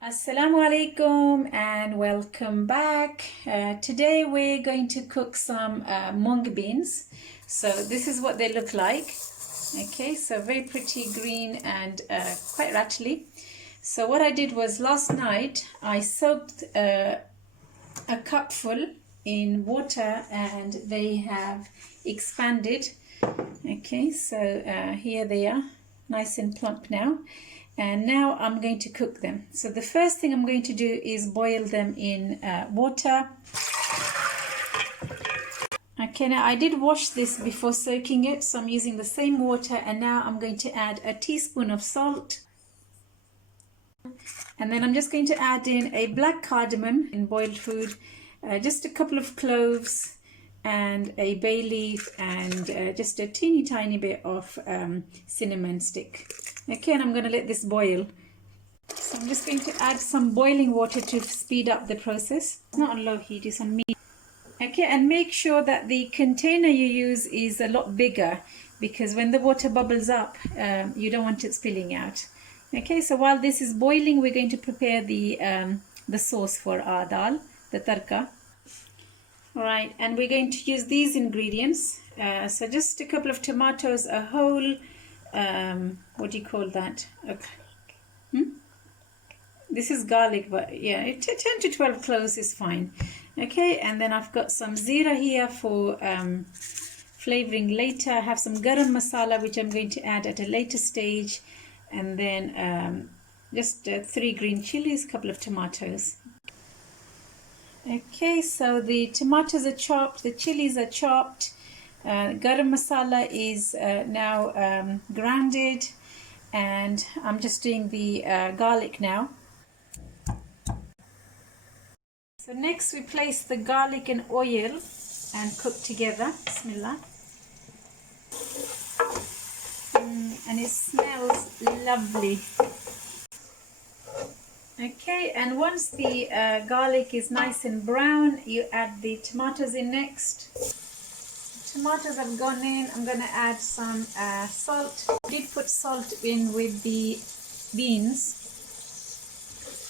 Assalamu alaikum and welcome back. Today we're going to cook some mung beans. So this is what they look like. Okay, so very pretty green and quite rattly. So what I did was last night I soaked a cupful in water and they have expanded. Okay, so here they are, nice and plump now. And now I'm going to cook them. So the first thing I'm going to do is boil them in water. Okay, now I did wash this before soaking it, so I'm using the same water, and now I'm going to add a teaspoon of salt. And then I'm just going to add in a black cardamom in boiled food, just a couple of cloves and a bay leaf and just a teeny tiny bit of cinnamon stick. Okay, and I'm going to let this boil. So I'm just going to add some boiling water to speed up the process. It's not on low heat, it's on medium. Okay, and make sure that the container you use is a lot bigger, because when the water bubbles up, you don't want it spilling out. Okay, so while this is boiling, we're going to prepare the sauce for our dal, the tarka. Alright, and we're going to use these ingredients. So just a couple of tomatoes, a whole, what do you call that? This is garlic, but yeah, 10 to 12 cloves is fine. Okay, and then I've got some zira here for flavoring later. I have some garam masala, which I'm going to add at a later stage. And then just 3 green chillies, a couple of tomatoes. Okay, so the tomatoes are chopped, the chilies are chopped, garam masala is now grounded, and I'm just doing the garlic now. So next we place the garlic and oil and cook together. Bismillah. And it smells lovely. Okay, and once the garlic is nice and brown, you add the tomatoes in next. Tomatoes have gone in. I'm going to add some salt. I did put salt in with the beans.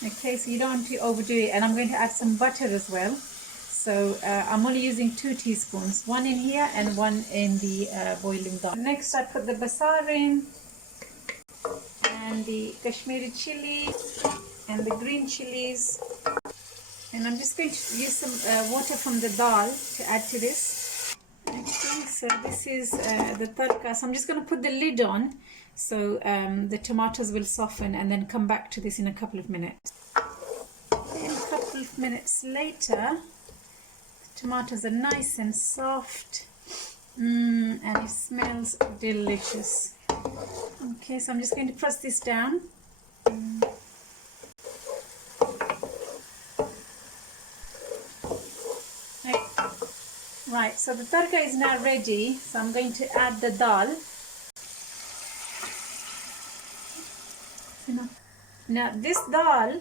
Okay, so you don't want to overdo it. And I'm going to add some butter as well. So I'm only using 2 teaspoons, one in here and one in the boiling dal. Next I put the basaar in, and the Kashmiri chili, and the green chilies, and I'm just going to use some water from the dal to add to this. Okay, so this is the tarka. So I'm just going to put the lid on so the tomatoes will soften, and then come back to this in a couple of minutes. Okay, a couple of minutes later, the tomatoes are nice and soft, and it smells delicious. Okay, so I'm just going to press this down. Right, so the tarka is now ready, so I'm going to add the dal. Now this dal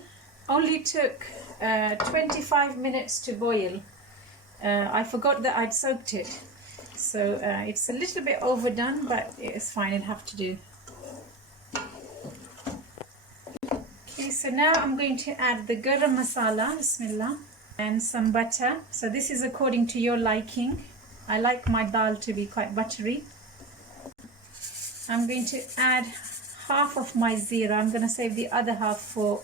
only took 25 minutes to boil. I forgot that I'd soaked it, so it's a little bit overdone, but it's fine, it'll have to do. Okay, so now I'm going to add the garam masala, bismillah, and some butter. So this is according to your liking. I like my dal to be quite buttery. I'm going to add half of my zira. I'm going to save the other half for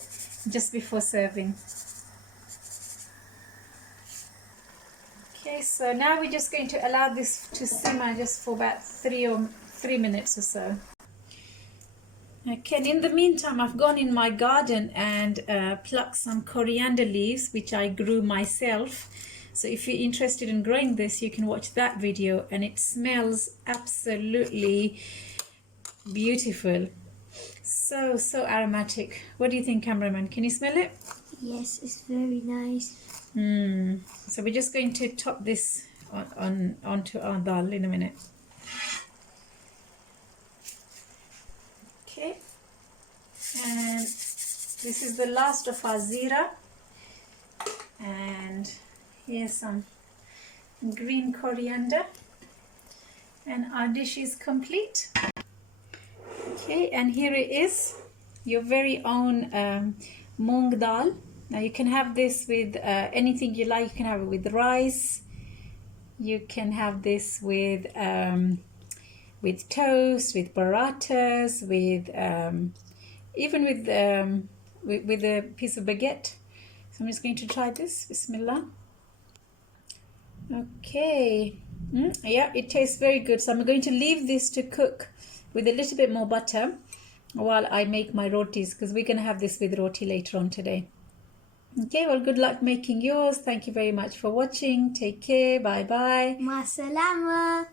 just before serving. Okay, so now we're just going to allow this to simmer just for about 3 minutes or so. Okay, and in the meantime, I've gone in my garden and plucked some coriander leaves, which I grew myself. So if you're interested in growing this, you can watch that video, and it smells absolutely beautiful. So aromatic. What do you think, cameraman? Can you smell it? Yes, it's very nice. So we're just going to top this onto our dal in a minute. Okay, and this is the last of our zira, and here's some green coriander, and our dish is complete. Okay, and here it is, your very own Moong Daal. Now you can have this with anything you like. You can have it with rice. You can have this with toast, with parathas, with even with a piece of baguette. So I'm just going to try this. Bismillah. Okay. Yeah, it tastes very good. So I'm going to leave this to cook with a little bit more butter while I make my rotis, because we're going to have this with roti later on today. Okay, well, good luck making yours. Thank you very much for watching. Take care. Bye bye. Ma salama.